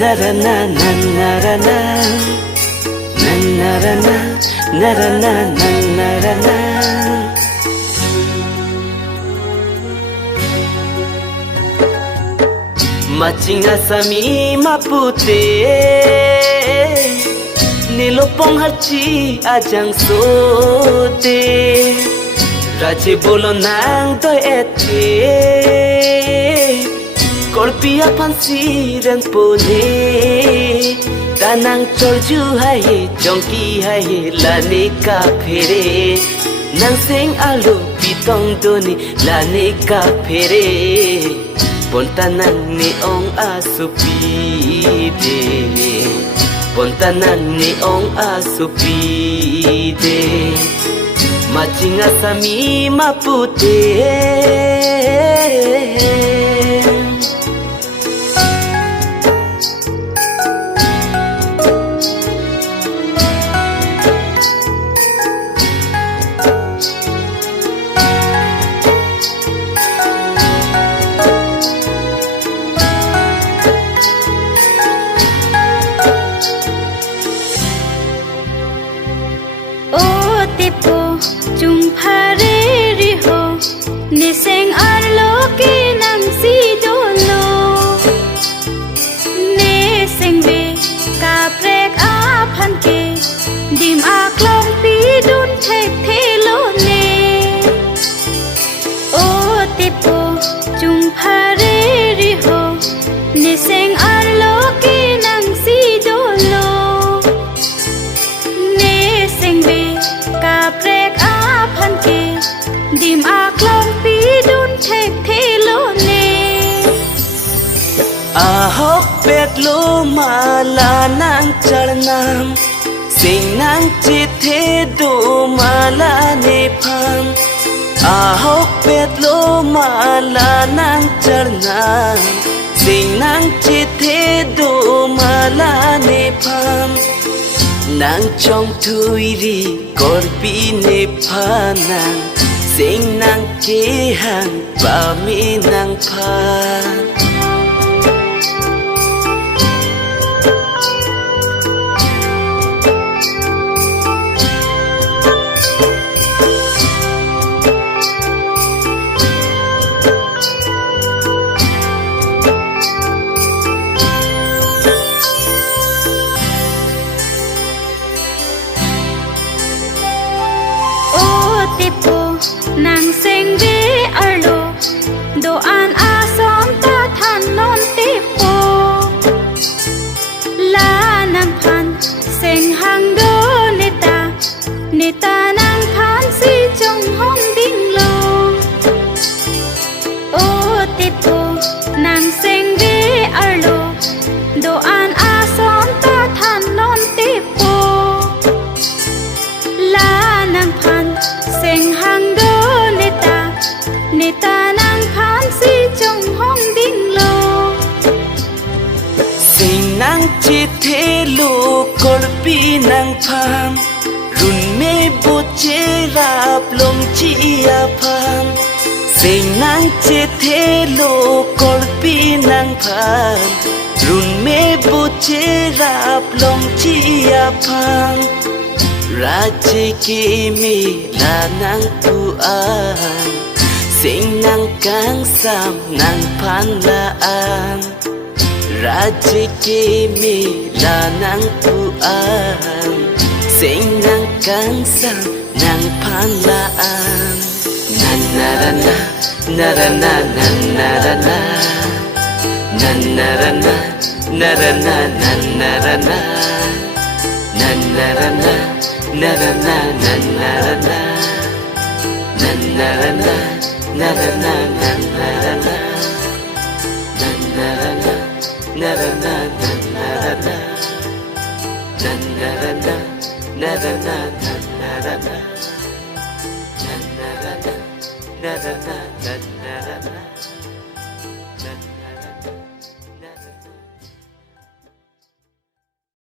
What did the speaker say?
narana narana narana narana narana Machinga sami mapute Nilopong harchi ajang sote Raje bolo nang doi ete Korpia pansi rang pone Tanang chorju hai chongki hai lane ka phere Nang seng alu pitong doni lane ka phere Pontanang ni ong asupide Pontanang ni ong asupide Machinga sami mapute Niseng arlo ki nang si dolo Niseng be ka prek aphan ke Dim aklong pi dun thek thelo ne O tipo chung phare ri ho Niseng arlo ki nang si dolo Niseng be ka prek aphan ke Dim aklong pi dun thek thelo ne Ahok pet lo mala nang charnam Sing nang chithe do mala ne pham Ahok pet lo mala nang charnam Sing nang chithe do mala ne pham Nang chong thui ri korpi ne phanang Sing nang ke hang ba mi nang pha Nang seng be arlo do an asom ta than non tipo La nang phan seng hang do neta nang phan si chong hong ding lo O tipo nang seng be arlo do an asom ta than non tipo La nang phan seng hang do Neta nang phan si chong hong ding lo Sing nang chithe lo korpi nang pham Run me boche rap lom chi a pham Sing nang chithe lo korpi nang pham Run me boche rap lom chi a pham Raje ke me la nang tu an Sing nang kang sam nang phan la an Raje ke me la nang tu an Sing nang kang sam nang phan la an Nanarana narana nanarana Nanarana narana nanarana Nanarana narana nanarana Nanarana narana nanarana Nanarana narana nanarana Nanarana narana nanarana Nanarana narana nanarana